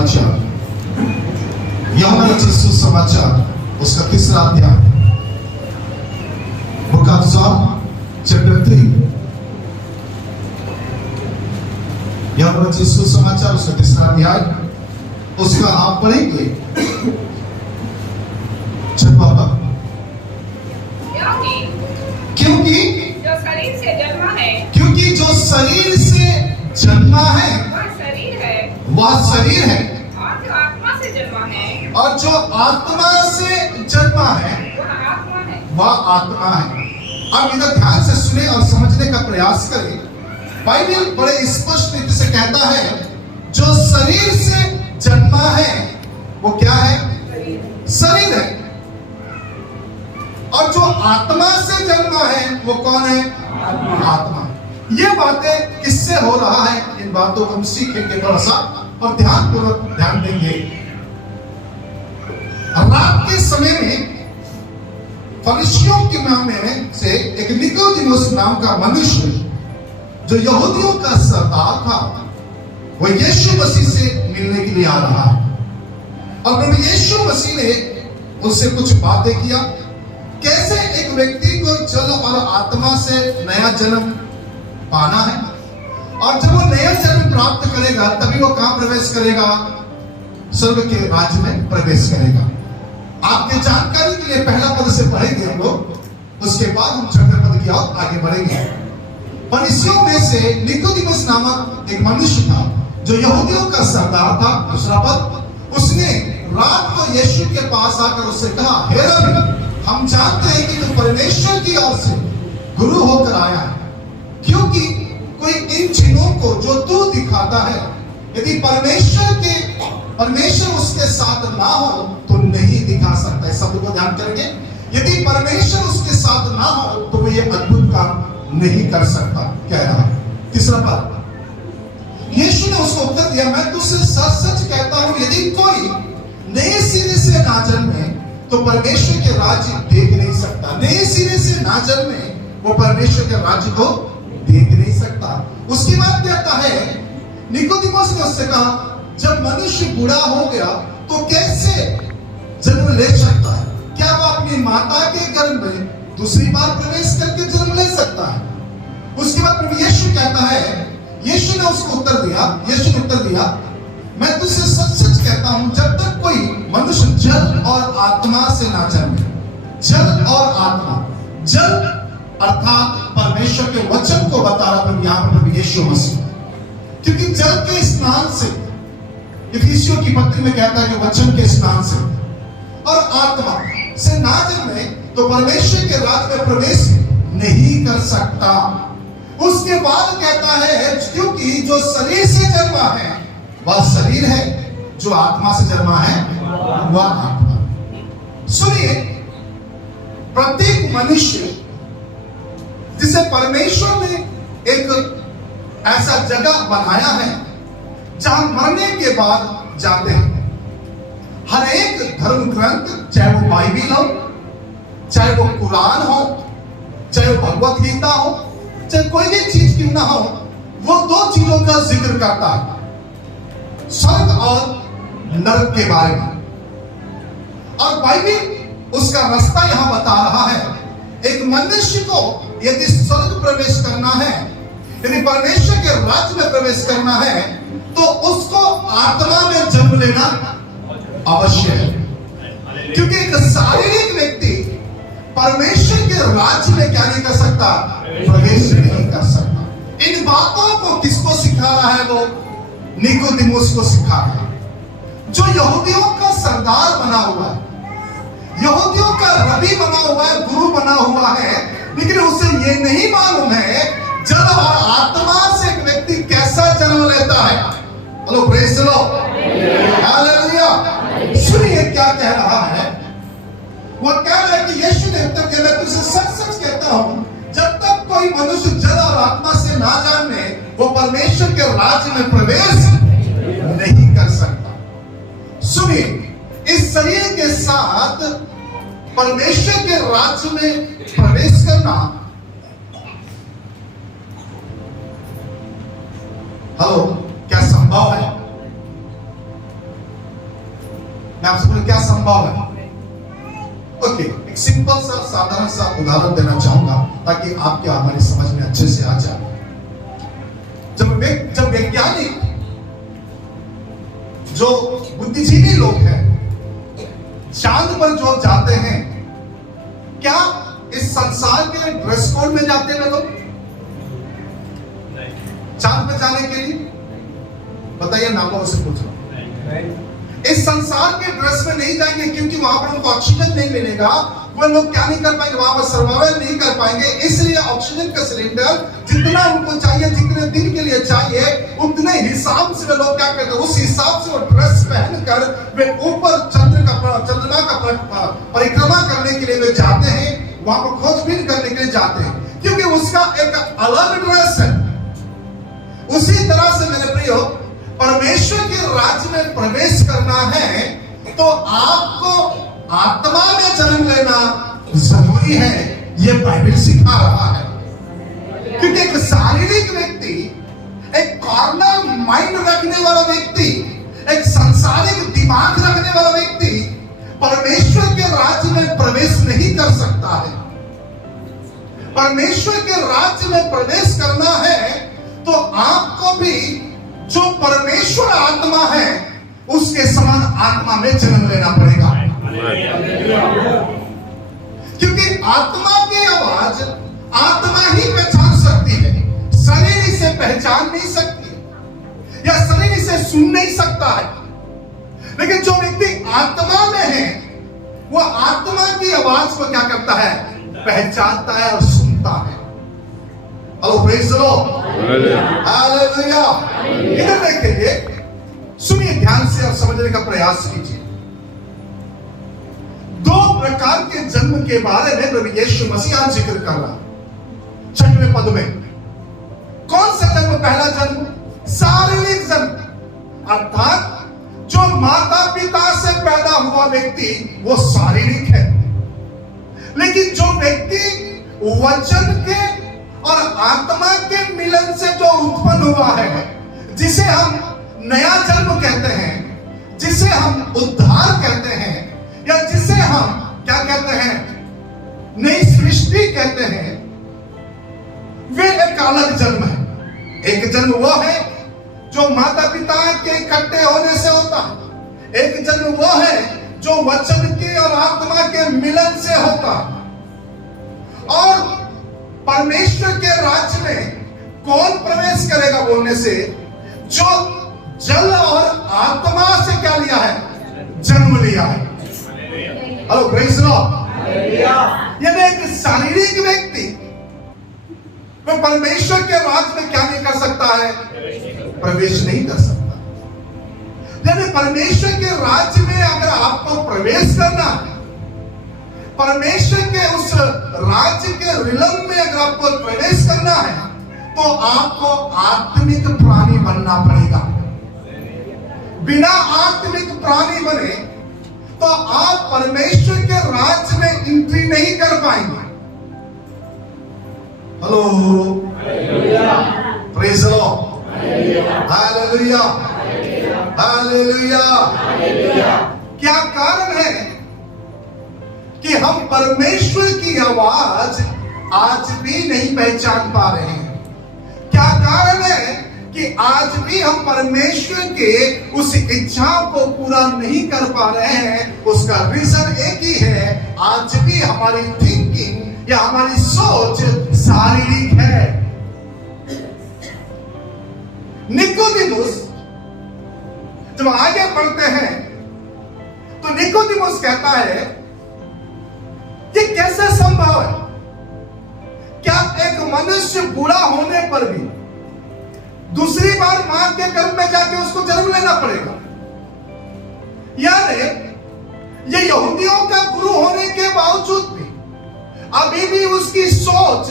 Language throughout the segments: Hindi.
सुसमाचार, यूहन्ना रचित सुसमाचार उसका 3रा अध्याय, बुक ऑफ जॉन चैप्टर 3। यूहन्ना रचित सुसमाचार उसका 3रा अध्याय, उसका आप पढ़ेंगे 6वां पद। क्योंकि जो शरीर से जन्मा है, क्योंकि जो शरीर से जन्मा है वह शरीर है, और जो आत्मा से जन्मा है, और जो आत्मा से जन्मा है वह आत्मा है। वह आत्मा है। अब इधर ध्यान से सुने और समझने का प्रयास करें। बाइबल बड़े स्पष्ट रीति से कहता है जो शरीर से जन्मा है वो क्या है? शरीर है। और जो आत्मा से जन्मा है वो कौन है? आत्मा। ये बातें किससे हो रहा है? इन बातों को हम सीखेंगे थोड़ा सा और ध्यानपूर्वक ध्यान देंगे। रात के समय में फरीसियों के नाम में से एक निकोदेमुस नाम का मनुष्य जो यहूदियों का सरदार था, वो यीशु मसीह से मिलने के लिए आ रहा है। और प्रभु यीशु मसीह ने उससे कुछ बातें किया। कैसे एक व्यक्ति को जल और आत्मा से नया जन्म पाना है, और जब वो नया जन्म प्राप्त करेगा तभी वो कहां प्रवेश करेगा? स्वर्ग के राज्य में प्रवेश करेगा। आपके जानकारी के लिए पहला पद से पढ़ेंगे हम लोग, उसके बाद हम 6वें पद की ओर आगे बढ़ेंगे। फरीसियों में से निकोदेमुस नामक एक मनुष्य था जो यहूदियों का सरदार था। दूसरा पद, उसने रात को यीशु के पास आकर उससे कहा, हे रब्बी, हम जानते हैं कि तू परमेश्वर की ओर से गुरु होकर आया है, क्योंकि कोई इन चिन्हों को जो तू दिखाता है, यदि परमेश्वर उसके साथ ना हो तो नहीं दिखा सकता है। शब्द को ध्यान करेंगे, यदि परमेश्वर उसके साथ ना हो तो वो ये अद्भुत काम नहीं कर सकता। कह रहा है। 3रा पद, यीशु ने उसको उत्तर दिया, मैं तुझसे सच सच कहता हूं, यदि कोई नए सिरे से ना जन्मे तो परमेश्वर के राज्य देख नहीं सकता। नए सिरे से ना जन्मे वो परमेश्वर के राज्य को देख नहीं सकता। उसकी बात कहता है, निकोदेमुस ने उससे कहा, जब मनुष्य बूढ़ा हो गया तो कैसे जन्म ले सकता है? क्या वो अपनी माता के गर्भ में दूसरी बार प्रवेश करके जन्म ले सकता है? उसके बाद प्रभु यीशु कहता है, यीशु ने उसको उत्तर दिया, मैं तुझसे सच सच कहता हूं, जब तक कोई मनुष्य जल और आत्मा से ना जन्मे। जल और आत्मा, जल अर्थात परमेश्वर के वचन को बता रहा है यहां पर प्रभु यीशु मसीह, क्योंकि जल के स्नान से, इफिसियों की पत्री में कहता है कि वचन के स्नान से और आत्मा से ना जन्मे तो परमेश्वर के राज्य में प्रवेश नहीं कर सकता। उसके बाद कहता है, क्योंकि जो शरीर से जन्मा है वह शरीर है, जो आत्मा से जन्मा है वह आत्मा। सुनिए, प्रत्येक मनुष्य जिसे परमेश्वर ने एक ऐसा जगह बनाया है जहां मरने के बाद जाते हैं। हर एक धर्म ग्रंथ, चाहे वो बाइबिल हो, चाहे वो कुरान हो, चाहे वो भगवत गीता हो, चाहे कोई भी चीज क्यों ना हो, वो 2 चीजों का जिक्र करता है, स्वर्ग और नरक के बारे में। और बाइबिल उसका रास्ता यहां बता रहा है। एक मनुष्य को यदि स्वर्ग प्रवेश करना है, यदि परमेश्वर के राज्य में प्रवेश करना है, तो उसको आत्मा में जन्म लेना अवश्य है। क्योंकि एक शारीरिक व्यक्ति परमेश्वर के राज्य में क्या नहीं कर सकता? प्रवेश नहीं कर सकता। इन बातों को किसको सिखा रहा है? वो निकोदेमुस को सिखा रहा है, जो यहूदियों का सरदार बना हुआ है, यहूदियों का रबी बना हुआ है, गुरु बना हुआ है, लेकिन उसे ये नहीं मालूम है जल और आत्मा से एक व्यक्ति कैसा जन्म लेता है। Hello, praise the lord, hallelujah. सुनिए क्या कह रहा है। वो कह रहा है कि यीशु ने उत्तर दिया, मैं तुझसे सच सच कहता हूं, जब तक कोई मनुष्य जल और आत्मा से ना जाने वो परमेश्वर के राज्य में प्रवेश नहीं कर सकता। सुनिए, इस शरीर के साथ परमेश्वर के राज्य में प्रवेश करना, हेलो, क्या संभव है? मैं आपसे बोलूं क्या संभव है? ओके, एक सिंपल सा साधारण सा उदाहरण देना चाहूंगा ताकि आपके हमारी समझ में अच्छे से आ जाए। जब वैज्ञानिक जो बुद्धिजीवी लोग हैं चांद पर जो जाते हैं, क्या इस संसार के ड्रेस कोड में जाते हैं लोग चांद पर जाने के लिए? बताइए ना, आपको से पूछ रहा हूं। इस संसार के ड्रेस में नहीं जाएंगे क्योंकि वहां पर उनको ऑक्सीजन नहीं मिलेगा। वो लोग क्या नहीं कर पाएंगे, वहां पर सर्वाइवल नहीं कर पाएंगे। इसलिए ऑक्सीजन का सिलेंडर जितना उनको चाहिए, जितने दिन के लिए चाहिए, उतने हिसाब से वे लोग क्या करते हैं, उस हिसाब से वो ड्रेस पहनकर वे ऊपर चंद्रमा का परिक्रमा करने के लिए वे जाते हैं, वहां पर खोजबीन करने के लिए जाते हैं, क्योंकि उसका एक अलग ड्रेस है। उसी तरह से मेरे प्रियो, परमेश्वर के राज्य में प्रवेश करना है तो आपको आत्मा में जन्म लेना जरूरी है। यह बाइबल सिखा रहा है, क्योंकि एक शारीरिक व्यक्ति, एक कॉर्नर माइंड रखने वाला व्यक्ति, एक सांसारिक दिमाग रखने वाला व्यक्ति परमेश्वर के राज्य में प्रवेश नहीं कर सकता है। परमेश्वर के राज्य में प्रवेश करना है तो आपको भी जो परमेश्वर आत्मा है उसके समान आत्मा में जन्म लेना पड़ेगा, क्योंकि आत्मा की आवाज आत्मा ही पहचान सकती है। शरीर इसे पहचान नहीं सकती या शरीर इसे सुन नहीं सकता है। लेकिन जो व्यक्ति आत्मा में है वो आत्मा की आवाज को क्या करता है, पहचानता है और सुनता है। Hello, praise the lord, hallelujah. इधर देखिए, सुनिए ध्यान से और समझने का प्रयास कीजिए। दो प्रकार के जन्म के बारे में प्रभु यीशु मसीह जिक्र कर रहा है 6वें पद में। कौन सा जन्म? पहला जन्म शारीरिक जन्म, अर्थात जो माता पिता से पैदा हुआ व्यक्ति वो शारीरिक है। लेकिन जो व्यक्ति वचन के और आत्मा के मिलन से जो उत्पन्न हुआ है, जिसे हम नया जन्म कहते हैं, जिसे हम उद्धार कहते हैं, या जिसे हम क्या कहते हैं, नई सृष्टि कहते हैं, वे एक अलग जन्म है। एक जन्म वो है जो माता पिता के इकट्ठे होने से होता है। एक जन्म वो है जो वचन के और आत्मा के मिलन से होता है। और परमेश्वर के राज्य में कौन प्रवेश करेगा बोलने से, जो जल और आत्मा से क्या लिया है, जन्म लिया है। Hello, praise the Lord. यानी एक शारीरिक व्यक्ति वह परमेश्वर के राज्य में क्या नहीं कर सकता है, प्रवेश नहीं कर सकता। यानी परमेश्वर के राज्य में अगर आपको प्रवेश करना है, परमेश्वर के उस राज्य के रिलम में अगर आपको प्रवेश करना है, तो आपको आत्मिक प्राणी बनना पड़ेगा। बिना आत्मिक प्राणी बने तो आप परमेश्वर के राज्य में एंट्री नहीं कर पाएंगे। Hello, praise the lord, hallelujah, hallelujah. क्या कारण है कि हम परमेश्वर की आवाज आज भी नहीं पहचान पा रहे हैं? क्या कारण है कि आज भी हम परमेश्वर के उस इच्छा को पूरा नहीं कर पा रहे हैं? उसका रीजन एक ही है, आज भी हमारी थिंकिंग या हमारी सोच शारीरिक है। निकोदेमुस जब आगे बढ़ते हैं तो निकोदेमुस कहता है ये कैसे संभव है? क्या एक मनुष्य बूढ़ा होने पर भी दूसरी बार मां के गर्भ में जाके उसको जन्म लेना पड़ेगा? यानी ये यहूदियों का गुरु होने के बावजूद भी अभी भी उसकी सोच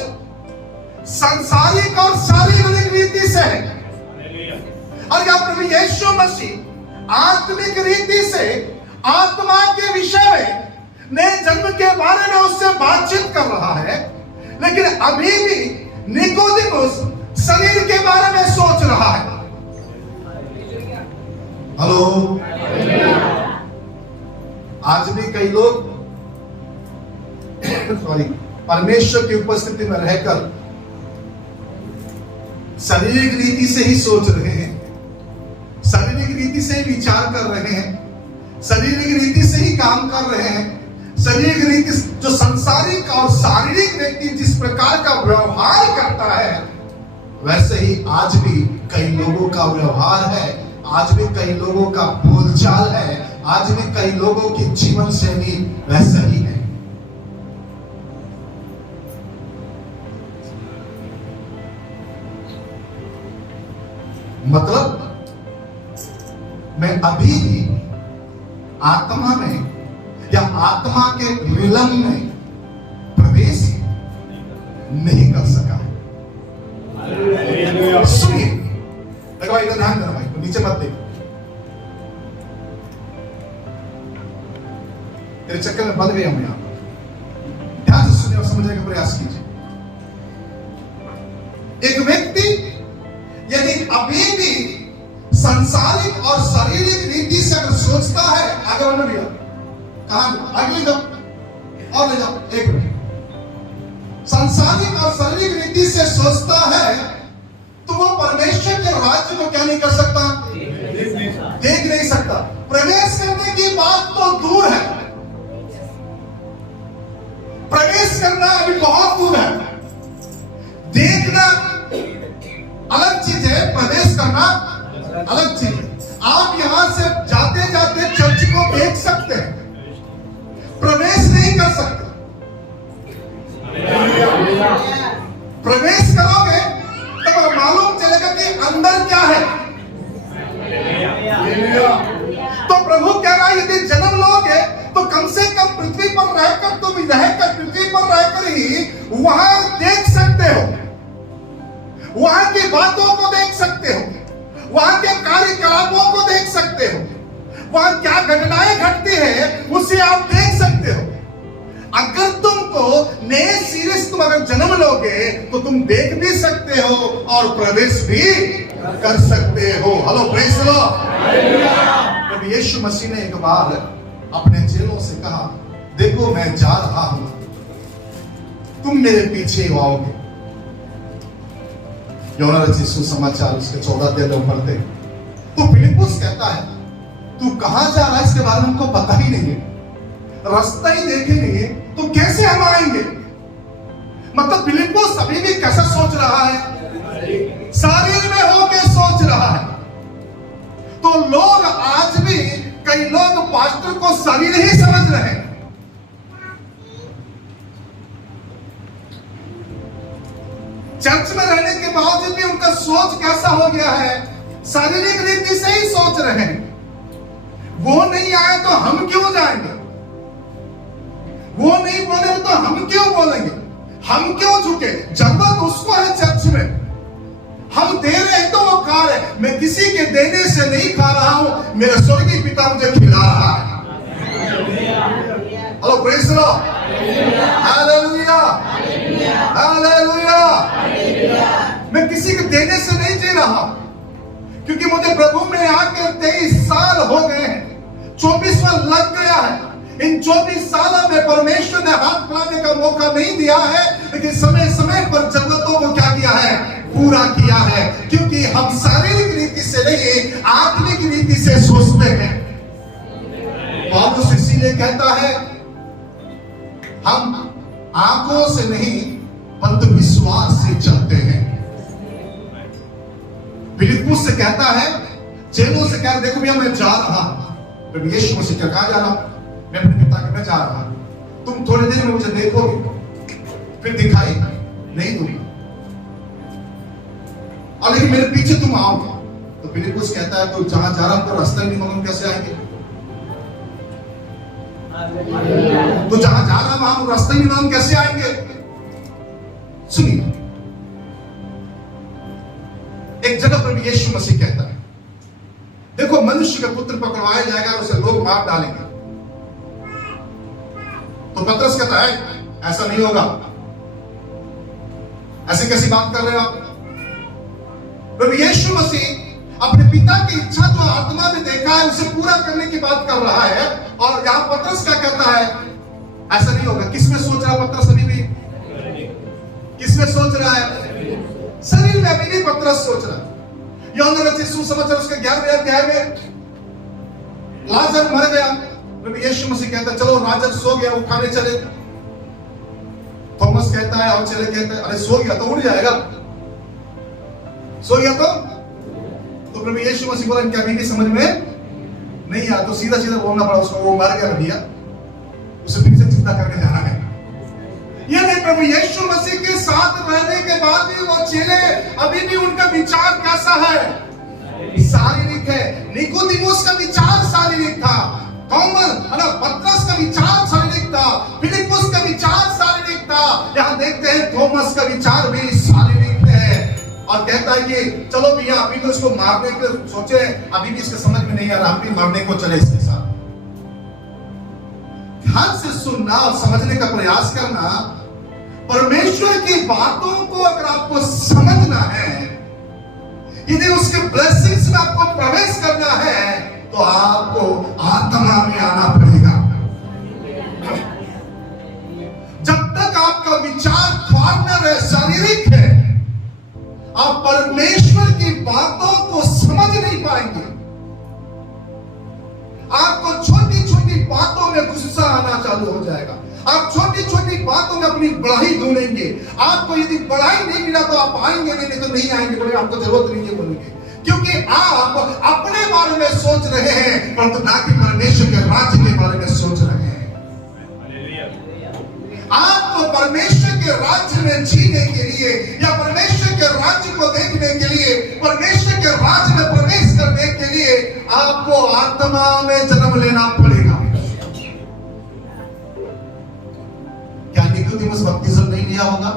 सांसारिक और शारीरिक रीति से है। और या प्रभु यीशु मसीह आत्मिक रीति से आत्मा के विषय में नए जन्म के बारे में उससे बातचीत कर रहा है, लेकिन अभी भी निकोदेमुस शरीर के बारे में सोच रहा है। हेलो, आज भी कई लोग सॉरी परमेश्वर की उपस्थिति में रहकर शारीरिक रीति से ही सोच रहे हैं, शारीरिक रीति से ही विचार कर रहे हैं, शारीरिक रीति से ही काम कर रहे हैं। शारीरिक रीति जो संसारिक और शारीरिक व्यक्ति जिस प्रकार का व्यवहार करता है, वैसे ही आज भी कई लोगों का व्यवहार है, आज भी कई लोगों का बोलचाल है, आज भी कई लोगों की जीवन शैली वैसा ही है। मतलब मैं अभी भी आत्मा में या आत्मा के रिलम में प्रवेश नहीं कर सका। सुनिए, देखो इधर ध्यान देना भाई, तो नीचे मत देखो, तेरे चक्कर में बंद गया हूं यहां। ध्यान से सुनिए और समझने का प्रयास कीजिए। एक व्यक्ति यदि अभी भी सांसारिक और शारीरिक रीति से अगर सोचता है, आगे बढ़ना भैया, कहां आगे ले जाओ और ले जाओ, एक मिनट, सांसारिक और शारीरिक रीति से सोचता है, तो वो परमेश्वर के राज्य को क्या नहीं कर सकता, देख नहीं सकता। प्रवेश करने की बात तो दूर है, प्रवेश करना अभी बहुत दूर है, देखना अलग चीज है, प्रवेश करना अलग चीज है। आप यहां से जाते जाते चर्च को देख सकते हैं, प्रवेश नहीं कर सकते। प्रवेश करोगे तब मालूम चलेगा कि अंदर क्या है। तो प्रभु कह रहा है यदि जन्म लोगे तो कम से कम पृथ्वी पर रहकर, तुम रहकर पृथ्वी पर रहकर ही वहां देख सकते हो, वहां की बातों को देख सकते हो, वहां के कार्यकलापों को देख सकते हो, वहां क्या घटनाएं घटती है उसे आप देख सकते हो। अगर तुमको नए सिरे से तुम अगर जन्म लोगे तो तुम देख भी सकते हो और प्रवेश भी कर सकते हो। Hello praise the Lord. जब यीशु मसीह ने एक बार अपने चेलों से कहा, देखो मैं जा रहा हूं, तुम मेरे पीछे आओगे। यूहन्ना रचित सुसमाचार उसके 14 अध्याय पढ़ते तो फिलिप्पुस कहता है, तू कहां जा रहा है इसके बारे में हमको पता ही नहीं है, रास्ता ही देखे नहीं है, तो कैसे हम आएंगे। मतलब फिलिप्पुस अभी भी कैसा सोच रहा है, शरीर में होके सोच रहा है। तो लोग आज भी कई लोग पास्टर को शरीर ही समझ रहे हैं। चर्च में रहने के बावजूद भी उनका सोच कैसा हो गया है, शारीरिक रीति से ही सोच रहे हैं। वो नहीं आए तो हम क्यों जाएंगे, वो नहीं बोले तो हम क्यों बोलेंगे, हम क्यों झुके। जरूरत उसको है चर्च में, हम दे रहे हैं तो वो खा रहे। मैं किसी के देने से नहीं खा रहा हूं, मेरे स्वर्गीय पिता मुझे खिला रहा है। Hello praise the lord, hallelujah, hallelujah. मैं किसी के देने से नहीं जी रहा, क्योंकि मुझे प्रभु में आकर 23 साल हो गए हैं, 24वां लग गया है। इन 24 सालों में परमेश्वर ने हाथ फैलाने का मौका नहीं दिया है, लेकिन समय समय पर जरूरतों को क्या किया है, पूरा किया है। क्योंकि हम शारीरिक रीति से नहीं, आत्मिक रीति से सोचते हैं। पौलुस इसीलिए कहता है, हम आंखों से नहीं परंतु विश्वास से चलते हैं। फिलिप्पुस से कहता है, चेलों से कहता, देखो भैया मैं जा रहा हूं। तो यीशु मसीह कहा जा रहा, मैं अपने पिता के में जा रहा हूं, तुम थोड़ी देर में मुझे देखोगे, फिर दिखाई नहीं दूंगा, और लेकिन मेरे पीछे तुम आओगे। तो फिलिप्पुस कहता है, तो जहां जा रहा हूं तो रास्ता नहीं मालूम, कैसे आएंगे। तो जहां जा रहा हूं वहां रास्ता नहीं मालूम, कैसे आएंगे। सुनिए, एक जगह पर यीशु मसीह कहता है, देखो मनुष्य का पुत्र पकड़वाया जाएगा और उसे लोग मार डालेंगे। तो पतरस कहता है, ऐसा नहीं होगा, ऐसे कैसी बात कर रहे हो आप। प्रभु यीशु मसीह अपने पिता की इच्छा जो आत्मा में देखा है उसे पूरा करने की बात कर रहा है। और यहां पतरस क्या कहता है, ऐसा नहीं होगा। किसमें सोच रहा है पतरस अभी भी? किसमें सोच रहा है? शरीर में अभी भी पतरस सोच रहा है। यूहन्ना रचित सुसमाचार उसके 11वें अध्याय में लाजर मर गया, प्रभु यीशु मसीह कहता है चलो लाजर सो गया, उठाने चले। थॉमस कहता है और चले कहते हैं अरे सो गया तो उड़ जाएगा, सो गया तो प्रभु यीशु मसीह बोला इनके अभी भी समझ में नहीं आया, तो सीधा सीधा बोलना पड़ा उसको, वो मर गया भैया, उसे फिर से जिंदा करके जाना है। यानी प्रभु यीशु मसीह के साथ रहने के बाद भी वो चेले अभी भी उनका विचार कैसा है? शारीरिक है। निकोदेमुस का विचार शारीरिक था, पतरस का विचार शारीरिक था, फिलिपुस का विचार शारीरिक था। यहां देखते हैं थॉमस का विचार भी शारीरिक है और कहता है कि चलो भैया अभी तो इसको मारने के सोचे, अभी भी इसके समझ में नहीं आ रहा, हम भी मारने को चले इसके साथ। ध्यान से सुनना और समझने का प्रयास करना। परमेश्वर की बातों को अगर आपको समझना है, यदि उसके ब्लेसिंग्स में आपको प्रवेश करना है, तो आपको आत्मा में आना पड़ेगा। जब तक आपका विचार कॉर्नर है, शारीरिक है, आप परमेश्वर की बातों को समझ नहीं पाएंगे। आपको छोटी छोटी बातों में गुस्सा आना चालू हो जाएगा, आप छोटी छोटी बातों में अपनी बढ़ाई ढूंढेंगे। आपको यदि बढ़ाई नहीं मिला तो आप आएंगे भी नहीं, तो नहीं आएंगे, बोले आपको जरूरत नहीं है बोलेंगे, क्योंकि आप अपने बारे में सोच रहे हैं परंतु ना कि परमेश्वर के राज्य के बारे में सोच रहे हैं। आपको परमेश्वर के राज्य में जीने के लिए या परमेश्वर के राज्य को देखने के लिए, परमेश्वर के राज्य में प्रवेश करने के लिए आपको आत्मा में जन्म लेना पड़ेगा। क्या निकोदेमुस बपतिस्म नहीं लिया होगा?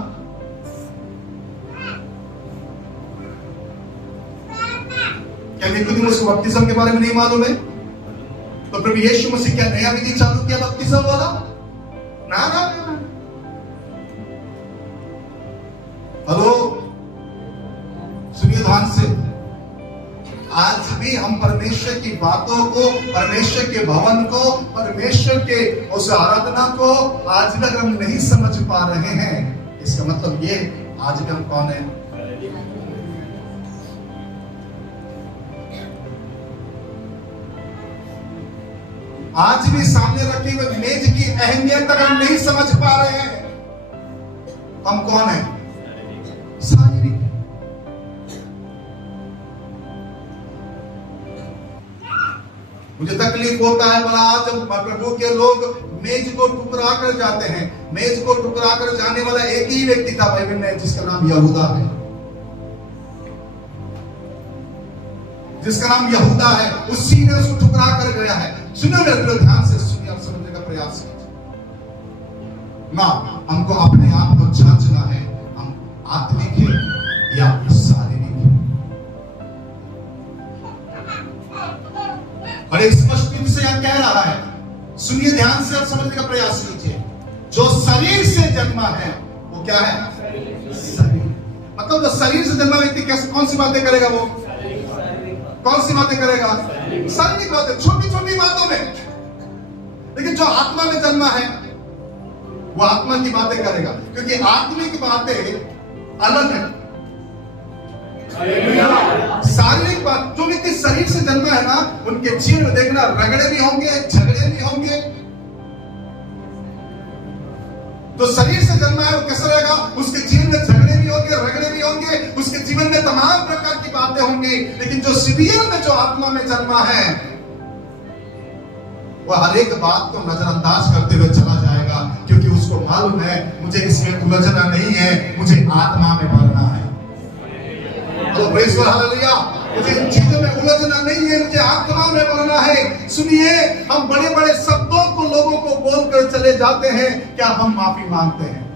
क्या निकोदेमुस को बपतिस्म के बारे में नहीं मालूम है? तो प्रभु यीशु मसीह क्या नया विधि चालू किया बपतिस्म वाला? ना ना, हेलो सुनिए ध्यान से। आज भी हम परमेश्वर की बातों को, परमेश्वर के भवन को, परमेश्वर के उस आराधना को आज भी अगर हम नहीं समझ पा रहे हैं, इसका मतलब ये आज भी हम कौन है? आज भी सामने रखी हुई मेज की अहमियत अगर हम नहीं समझ पा रहे हैं, हम कौन है? शारीरिक। मुझे तकलीफ होता है बड़ा जब प्रभु के लोग मेज को टुकरा कर जाते हैं। मेज को टुकरा कर जाने वाला एक ही व्यक्ति था बाइबल में, जिसका नाम यहूदा है, जिसका नाम यहूदा है। उसी ने उसको ठुकरा कर गया है। सुनो मेरे दिल, ध्यान से सुनिए और समझने का प्रयास कीजिए ना। हमको अपने आप को जांचना है, हम आत्मिक है या शारीरिक है। और एक स्पष्ट रूप से यह कह रहा है, सुनिए ध्यान से और समझने का प्रयास कीजिए। जो शरीर से जन्मा है वो क्या है? शरीर। मतलब जो शरीर से जन्मा व्यक्ति कैसे, कौन सी बातें करेगा? वो कौन सी बातें करेगा? शारीरिक बातें, छोटी छोटी बातों में। लेकिन जो आत्मा में जन्मा है वो आत्मा की बातें करेगा, क्योंकि आत्मिक बातें अलग है। शारीरिक बात, जो व्यक्ति शरीर से जन्मा है ना, उनके जीवन में देखना रगड़े भी होंगे, झगड़े भी होंगे। तो शरीर से जन्मा है वो कैसा रहेगा? उसके जीवन में झगड़े भी होंगे, रगड़े भी होंगे, उसके जीवन में तमाम प्रकार की बातें होंगी। लेकिन जो सीरियल में जो आत्मा में जन्मा है वह हर एक बात को नजरअंदाज करते हुए चला जाएगा, क्योंकि उसको मालूम है मुझे इसमें उलझना नहीं है, मुझे आत्मा में बढ़ना है। तो प्रेज़ गॉड, हालेलुया। मुझे इन चीजों में उलझना नहीं है, मुझे आत्मा में बढ़ना है। सुनिए, हम बड़े बड़े शब्दों को लोगों को बोलकर चले जाते हैं, क्या हम माफी मांगते हैं?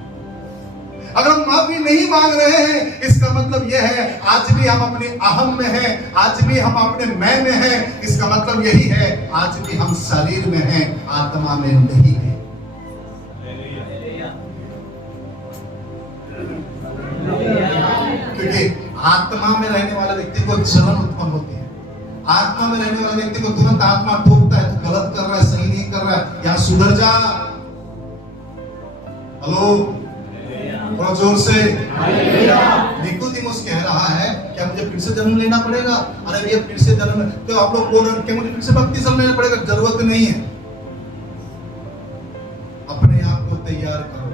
अगर हम माफी नहीं मांग रहे हैं, इसका मतलब यह है आज भी हम अपने अहम में हैं, आज भी हम अपने मैं में हैं। इसका मतलब यही है आज भी हम शरीर में हैं, आत्मा में नहीं है। क्योंकि आत्मा में रहने वाले व्यक्ति को जलन उत्पन्न होती है। आत्मा में रहने वाले व्यक्ति को तुरंत आत्मा ठोकता है, गलत कर रहा है, सही नहीं कर रहा है, यहाँ सुधर जा। हेलो, थोड़ा जोर से। निकोदेमुस कह रहा है क्या मुझे फिर से जन्म लेना पड़ेगा? अरे भैया फिर से जन्म, तो आप लोग बोल रहे हैं क्या मुझे फिर से बपतिस्मा लेना पड़ेगा? जरूरत नहीं है। अपने आप को तैयार करो,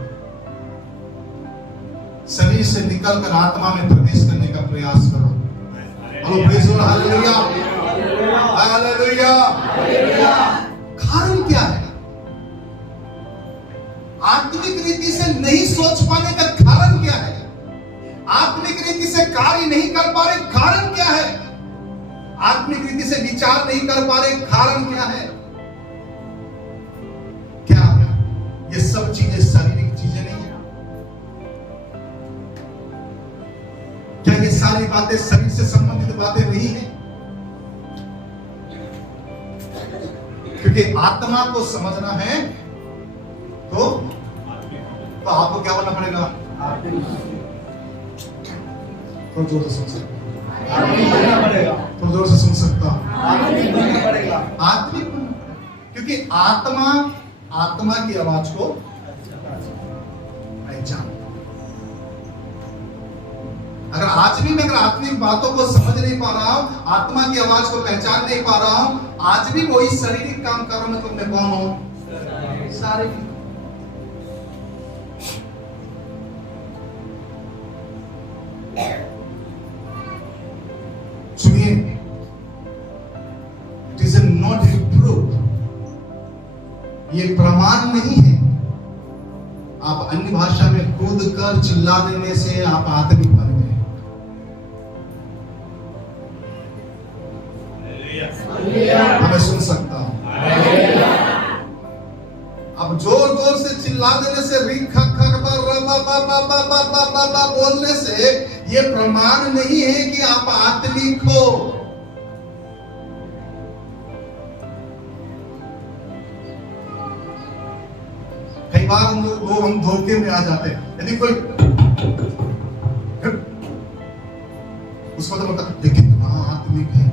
शरीर से निकलकर आत्मा में प्रवेश करने का प्रयास करो। Hello, praise the lord, hallelujah, hallelujah. कारण क्या है? आत्मिक रीति से नहीं सोच पाने का कारण क्या है? आत्मिक रीति से कार्य नहीं कर पा रहे, कारण क्या है? आत्मिक रीति से विचार नहीं कर पा रहे, कारण क्या है? क्या ये सब चीजें शारीरिक चीजें नहीं है? क्या ये सारी बातें शरीर से संबंधित बातें नहीं है? क्योंकि आत्मा को समझना है तो आपको क्या बनना पड़ेगा? थोड़ा जोर से सुन सकता, थोड़ा जोर से सुन सकता। आत्मिक बनना पड़ेगा, क्योंकि आत्मा की आवाज को पहचान। अगर आज भी मैं आत्मिक बातों को समझ नहीं पा रहा हूं, आत्मा की आवाज को पहचान नहीं पा रहा हूं, आज भी वही शारीरिक काम कर रहा हूं, मतलब मैं कौन हूं? शारीरिक। सुनिए, it is not a proof, ये प्रमाण नहीं है। आप अन्य भाषा में कूद कर चिल्ला देने से आप आत्मिक बन गए। मैं सुन सकता हूं। अब जोर जोर से चिल्ला देने से, बोलने से ये प्रमाण नहीं है कि आप आत्मिक हो। कई बार लोग हम धोखे में आ जाते हैं। यदि कोई उसको तो मतलब कितना आत्मिक है,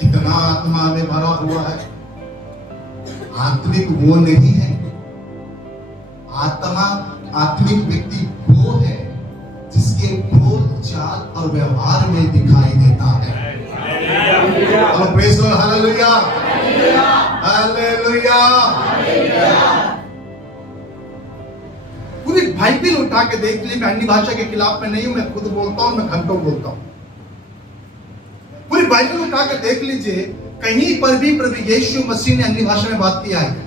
कितना आत्मा में भरा हुआ है। आत्मिक वो नहीं है। आत्मा, आत्मिक व्यक्ति वो है जिसके बोल चाल और व्यवहार में दिखाई देता है। Praise the lord, hallelujah, hallelujah. पूरी बाइबिल उठा के देख ली। मैं अन्य भाषा के खिलाफ में नहीं हूं, मैं खुद बोलता हूं, मैं घंटों बोलता हूं। पूरी बाइबिल उठा के देख लीजिए, कहीं पर भी प्रभु यीशु मसीह ने अन्य भाषा में बात किया है?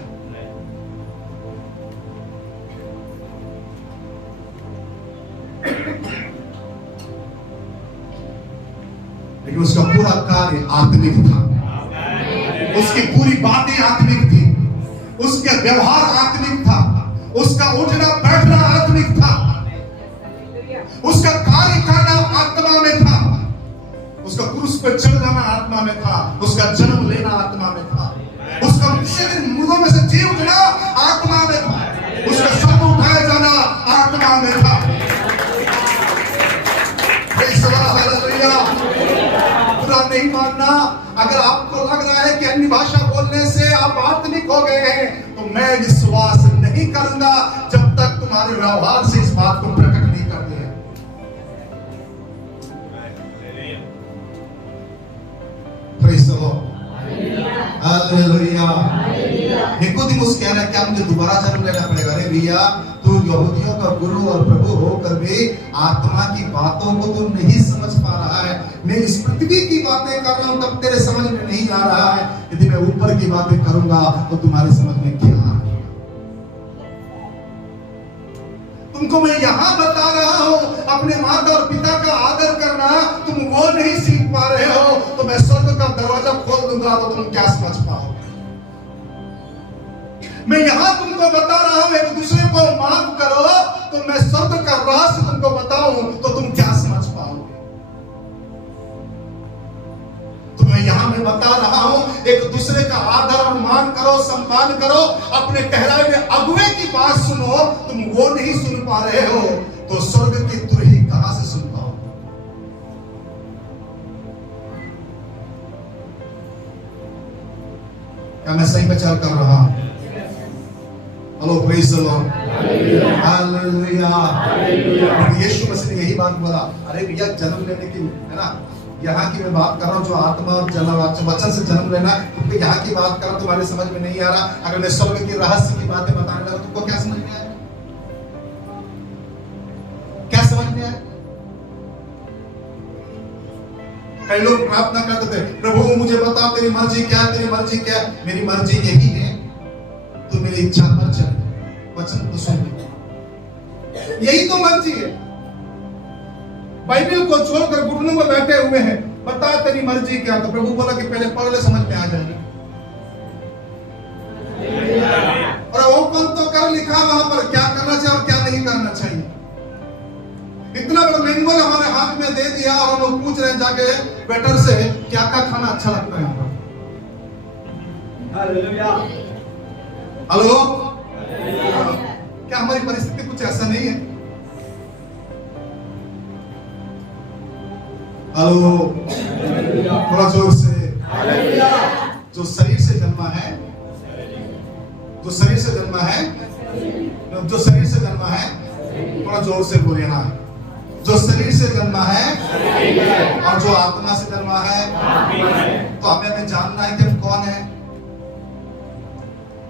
लेकिन उसका पूरा कार्य आत्मिक था। उसकी पूरी बातें आत्मिक थी, उसका व्यवहार आत्मिक था, उसका उठना बैठना आत्मिक था, उसका कार्य करना आत्मा में था, उसका क्रूस पर चढ़ जाना आत्मा में था, उसका जन्म लेना आत्मा में था, उसका मुर्दों में से जी उठना आत्मा में था, उसका सर उठाया जाना आत्मा में था। बुरा नहीं मानना। अगर आपको लग रहा है कि अन्य भाषा बोलने से आप आत्मिक हो गए हैं, तो मैं विश्वास नहीं करूंगा जब तक तुम्हारे व्यवहार से इस बात को प्रकट नहीं कर दिया। Praise the lord, hallelujah. Nicodemus कह रहा है क्या मुझे दोबारा जन्म लेना पड़ेगा? अरे भैया, तू यहूदियों का गुरु और प्रभु होकर भी आत्मा की बातों को तू नहीं समझ पा रहा है। मैं इस पृथ्वी की बातें कर रहा हूं तब तेरे समझ में नहीं आ रहा है। यदि मैं ऊपर की बातें करूंगा तो तुम्हारे समझ में क्या आ रहा है? तुमको मैं यहां बता रहा हूं अपने माता और पिता का आदर करना, तुम वो नहीं सीख पा रहे हो, तो मैं स्वर्ग का दरवाजा खोल दूंगा तो तुम क्या समझ पाओगे? मैं यहां तुमको बता रहा हूं एक दूसरे को माफ करो, तो मैं स्वर्ग का रहस्य तुमको बताऊं तो तुम क्या समझ पाओगे? तो मैं यहां मैं बता रहा हूं एक दूसरे का आदर और मान करो, सम्मान करो, अपने ठहराए हुए अगुवे की बात सुनो, तुम वो नहीं सुन पा रहे हो, तो स्वर्ग की तुरही कहां से सुन पाओगे? क्या मैं सही प्रचार कर रहा हूं? Hello, praise the lord, hallelujah. Yeshu Masih ने यही बात बोला, अरे भैया जन्म लेने की है ना, यहाँ की मैं बात कर रहा हूँ जो आत्मा और जन्म वचन से जन्म लेना, तुमको यहाँ की बात कर रहा हूँ, तुम्हारे समझ में नहीं आ रहा। अगर मैं स्वर्ग की रहस्य की बातें बताने लगा तुमको क्या समझ में आएगा? क्या समझ में आएगा? कई लोग प्रार्थना करते थे, प्रभु मुझे बता तेरी मर्जी क्या है, तेरी मर्जी क्या है? मेरी मर्जी यही है, तू मेरी इच्छा पर चल, वचन को सुन, यही तो मर्जी है। बाइबल को छोड़कर घुटनों में बैठे हुए हैं, बता तेरी मर्जी क्या? तो प्रभु बोला कि पहले पढ़ ले, समझ में आ जाएगी। और ओपन तो कर लिखा वहां पर क्या करना चाहिए और क्या नहीं करना चाहिए। इतना बड़ा मैनुअल हमारे हाथ में दे दिया और हम लोग पूछ रहे हैं जाके वेटर से क्या क्या खाना अच्छा लगता है यहाँ पर। हेलो, क्या हमारी परिस्थिति कुछ ऐसा नहीं है? हेलो, थोड़ा जोर से। जो शरीर से जन्मा है, जो शरीर से जन्मा है, जो शरीर से जन्मा है, थोड़ा जोर से बोलिए ना। जो शरीर से जन्मा है और जो आत्मा से जन्मा है, तो हमें जानना है कि हम कौन है।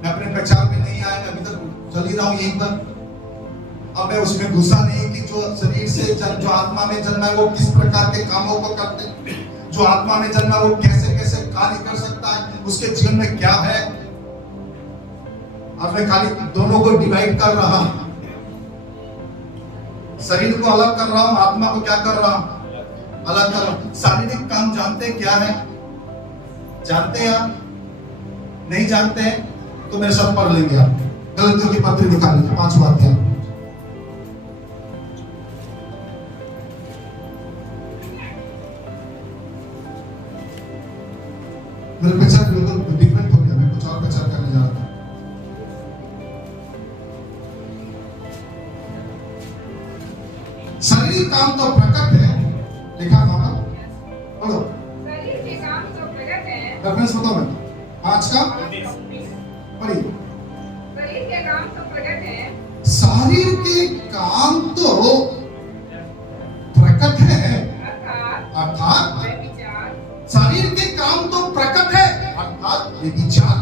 मैं अपने प्रचार में नहीं आया, मैं अभी तक चल ही रहा हूं यहीं पर। अब मैं उसमें घुसा नहीं कि जो शरीर से जो आत्मा में जन्मा है वो किस प्रकार के कामों को करते हैं, जो आत्मा में जन्मा है वो कैसे कैसे कार्य कर सकता है, उसके जीवन में क्या है। अब मैं खाली दोनों को डिवाइड कर रहा हूं, शरीर को अलग कर रहा हूं, आत्मा को क्या कर रहा हूं, अलग कर रहा हूं। शारीरिक काम जानते हैं क्या है? जानते हैं आप? नहीं जानते हैं तो मेरे साथ पढ़ लेंगे आप। गलतियों की पत्री निकाल लीजिए, 5 वाक्य। मेरे प्रचार बिल्कुल डिफरेंट हो गया, मैं कुछ और प्रचार करने जा रहा था। शरीर काम तो प्रकट है, लिखा मामा, बोलो। शरीर के काम तो प्रकट है। रेफरेंस बताओ मैं 5 का पढ़िए। शरीर के काम तो प्रकट है। शरीर के काम तो प्रकट है, अर्थात व्यभिचार, शरीर के काम तो प्रकट है, अर्थात व्यभिचार,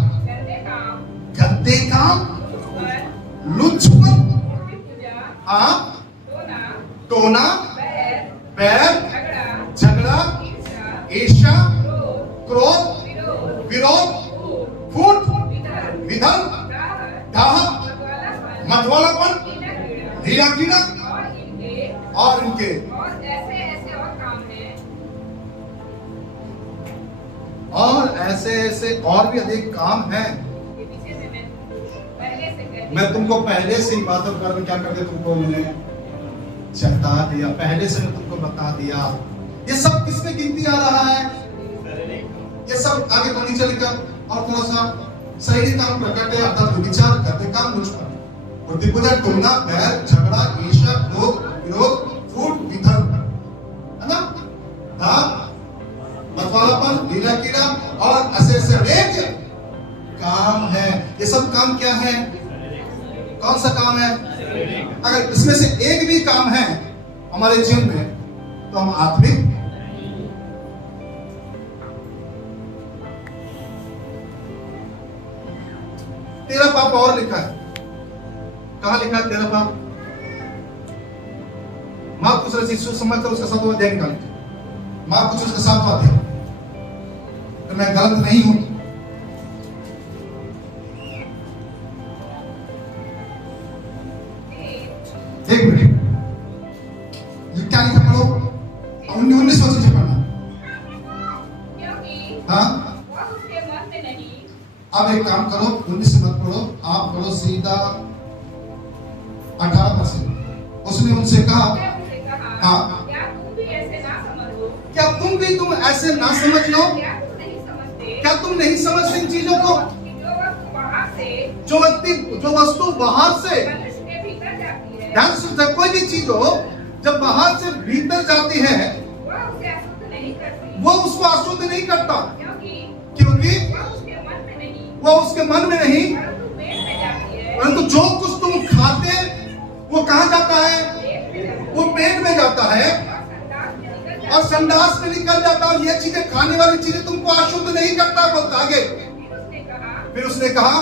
गंदे काम, लुच्चपन, हाँ, टोना, बैर, झगड़ा, ईर्ष्या, क्रोध, विरोध, फूट, विधर्म, दाह, मतवालापन, हीरा कीड़ा और इनके और ऐसे और भी अधिक काम हैं। मैं तुमको पहले से ही बातों कर क्या कर दिया, तुमको मैंने चेता दिया, पहले से मैं तुमको बता दिया। ये सब किसमें गिनती आ रहा है? ये सब आगे को नीचे लिखा और थोड़ा सा शारीरिक काम प्रकट है, अर्थात विचार करते काम लुच्चपन, प्रतिपूजा, तुलना, बैर, झगड़ा, ईर्ष्या, क्रोध, विरोध, फूट, विधर्म, है ना, दाग, मतवालापन, लीला कीड़ा और ऐसे अनेक काम है। ये सब काम क्या है? कौन सा काम है? अगर इसमें से एक भी काम है हमारे जीवन में तो हम आत्मिक तेरा पाप और लिखा है। कहां लिखा है तेरा पाप? मार्क कुछ रसीद समझ कर उसका 7वां अध्याय निकाल लीजिए। मार्क कुछ उसका 7वां अध्याय, तो मैं गलत नहीं हूं। एक मिनट, क्या लिखा पढ़ो, 19 से पढ़ना। हाँ, अब एक काम करो, 19 से मत पढ़ो, आप पढ़ो सीधा 18%। उसने उनसे कहा, हाँ, क्या तुम भी ऐसे ना समझ लो? क्या तुम नहीं समझते इन चीजों को? जो वस्तु बाहर से, ध्यान से, कोई भी चीज हो जब बाहर से भीतर जाती है वो उसको अशुद्ध नहीं करता, क्योंकि वो उसके मन में नहीं, परंतु पेट में जाती है। परंतु जो कुछ तुम खाते वो कहाँ जाता है? पेट में जाती है वो पेट में जाता है और संडास में निकल जाती और संडास में निकल जाता है। और ये चीजें, खाने वाली चीजें तुमको अशुद्ध नहीं करता। बोलता आगे, है। फिर उसने कहा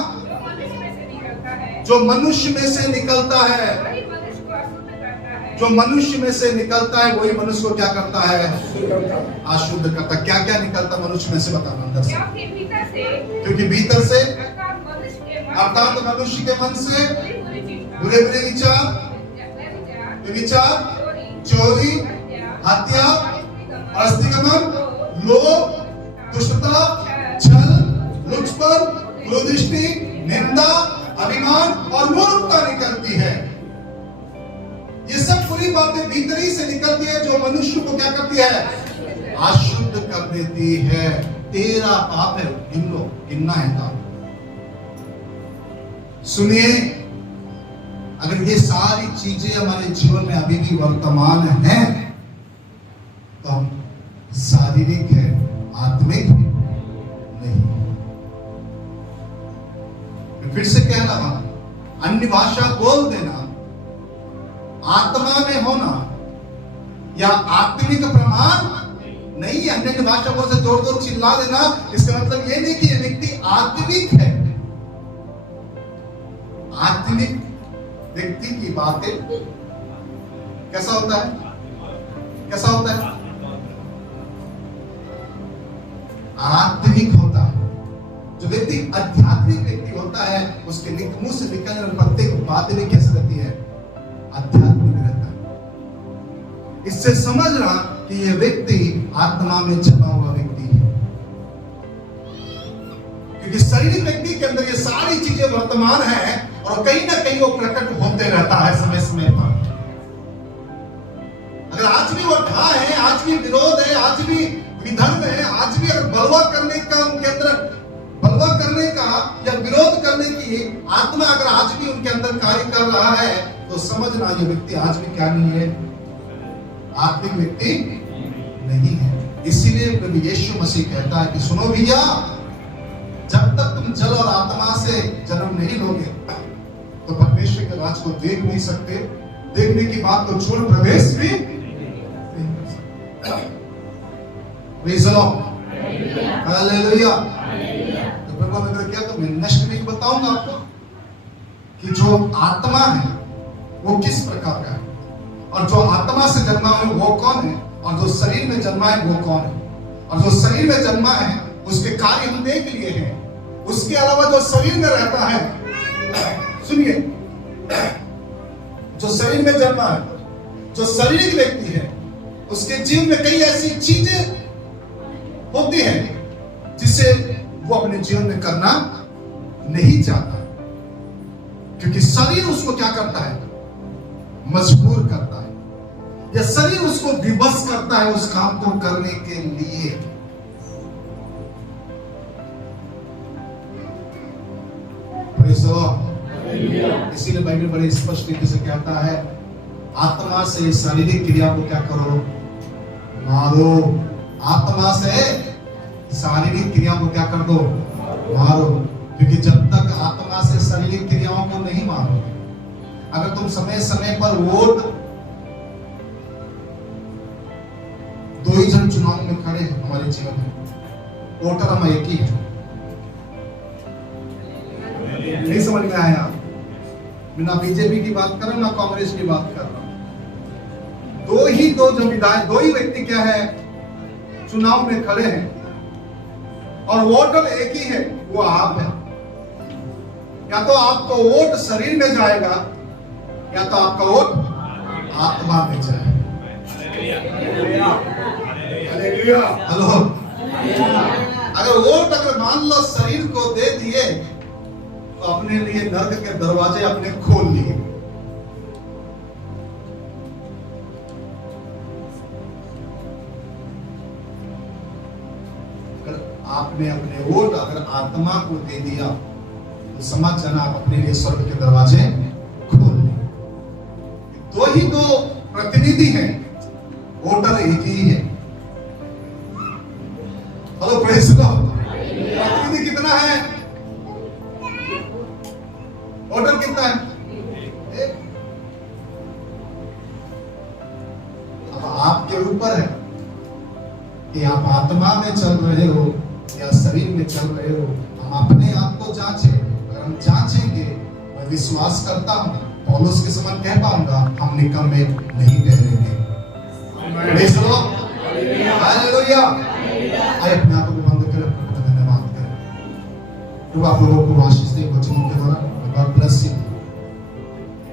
जो मनुष्य में से निकलता है जो मनुष्य में से निकलता है, वही मनुष्य को अशुद्ध करता है। जो मनुष्य में से निकलता है वही मनुष्य को क्या करता है? अशुद्ध करता। क्या क्या निकलता मनुष्य में से? बताना अंदर से। क्योंकि भीतर से क्योंकि भीतर से अर्थात मनुष्य के मन से अर्थात मनुष्य के मन से बुरी चीज बुरे बुरे विचार, विचार, चोरी, हत्या, अस्तिगमन, लोभ, दुष्टता, छल, लुचपन, क्रोधदृष्टि, निंदा, अभिमान और मूर्खता निकलती है। ये सब बुरी बातें भीतरी से निकलती है जो मनुष्य को क्या करती है? अशुद्ध कर देती है। तेरा पाप है, गिन लो, गिनना है पाप। सुनिए, अगर ये सारी चीजें हमारे जीवन में अभी भी वर्तमान हैं तो हम शारीरिक है, आत्मिक नहीं। मैं फिर से कह रहा हूं, अन्य भाषा बोल देना, आत्मा में होना या आत्मिक प्रमाण नहीं। अन्य भाषा बोल से जोर जोर चिल्ला देना, इसका मतलब ये नहीं कि ये व्यक्ति आत्मिक है। आत्मिक व्यक्ति की बातें कैसा होता है? कैसा होता है? आत्मिक होता है। जो व्यक्ति आध्यात्मिक व्यक्ति होता है उसके मुंह से निकलने वाली प्रत्येक बात भी कैसे रहती है? आध्यात्मिक रहता है। इससे समझना कि यह व्यक्ति आत्मा में जमा हुआ व्यक्ति है, क्योंकि शारीरिक व्यक्ति के अंदर ये सारी चीजें वर्तमान है और कहीं ना कहीं वो प्रकट होते रहता है समय समय पर। अगर आज भी वो ढा है, आज भी विरोध है, आज भी विधर्म है, आज भी अगर बलवा करने का उनके अंदर, बलवा करने का या विरोध करने की आत्मा अगर आज भी उनके अंदर कार्य कर रहा है तो समझना ये व्यक्ति आज भी क्या नहीं है? आत्मिक व्यक्ति नहीं है। इसीलिए प्रभु यीशु मसीह कहता है कि सुनो भैया, जब तक तुम जल और आत्मा से जन्म नहीं लोगे तो परमेश्वर के राज को देख नहीं सकते। देखने की बात तो छोड़, प्रवेश भी नहीं कर सकते। Praise the lord, hallelujah. तो प्रभु ने क्या, तो मैं नेक्स्ट वीक बताऊंगा आपको कि जो आत्मा है वो किस प्रकार का है, और जो आत्मा से जन्मा है वो कौन है, और जो शरीर में जन्मा है वो कौन है। और जो शरीर में जन्मा है उसके कार्य हम देख लिए हैं। उसके अलावा जो शरीर में रहता है, सुनिए, जो शरीर में जन्मा है, जो शारीरिक व्यक्ति है, उसके जीवन में कई ऐसी चीजें होती हैं जिसे वो अपने जीवन में करना नहीं चाहता, क्योंकि शरीर उसको क्या करता है? मजबूर करता है, या शरीर उसको विवश करता है उस काम को करने के लिए। Praise the Lord. इसीलिए बाइबल बड़े स्पष्ट तरीके से कहता है, आत्मा से शारीरिक क्रिया को क्या करो? मारो। आत्मा से शारीरिक क्रिया को क्या कर दो? मारो। क्योंकि जब तक आत्मा से शारीरिक क्रियाओं को नहीं मारोगे, अगर तुम समय समय पर वोट, दो ही जन चुनाव में खड़े हैं हमारे जीवन में, वोटर हम एक ही है। नहीं समझ में आया? बिना बीजेपी की बात कर रहा हूं, ना कांग्रेस की बात कर रहा हूं। दो ही व्यक्ति क्या है? चुनाव में खड़े हैं और वोटर एक ही है, वो आप है। या तो आपका वोट शरीर में जाएगा या तो आपका वोट आत्मा में जाएगा। हेलो, अगर वोट अगर मान लो शरीर को दे दिए तो अपने लिए नर्क के दरवाजे अपने खोल लिए। अगर आपने अपने वोट अगर आत्मा को दे दिया तो समझ जाना आप अपने लिए स्वर्ग के दरवाजे खोल लिए। दो प्रतिनिधि हैं, वोटर एक ही है। Hello, praise the Lord. प्रतिनिधि कितना है? आपके ऊपर है कि आप आत्मा में चल रहे हो या शरीर में चल रहे हो। हम अपने आप को जांचें। अगर हम जांचेंगे, मैं विश्वास करता हूं पौलुस के समान कह पाऊंगा, हम निकम्मे नहीं ठहरेंगे। Praise the lord, hallelujah. आइए अपने आप को बंद करें, धन्यवाद करें। प्रभु आप लोगों को आशीष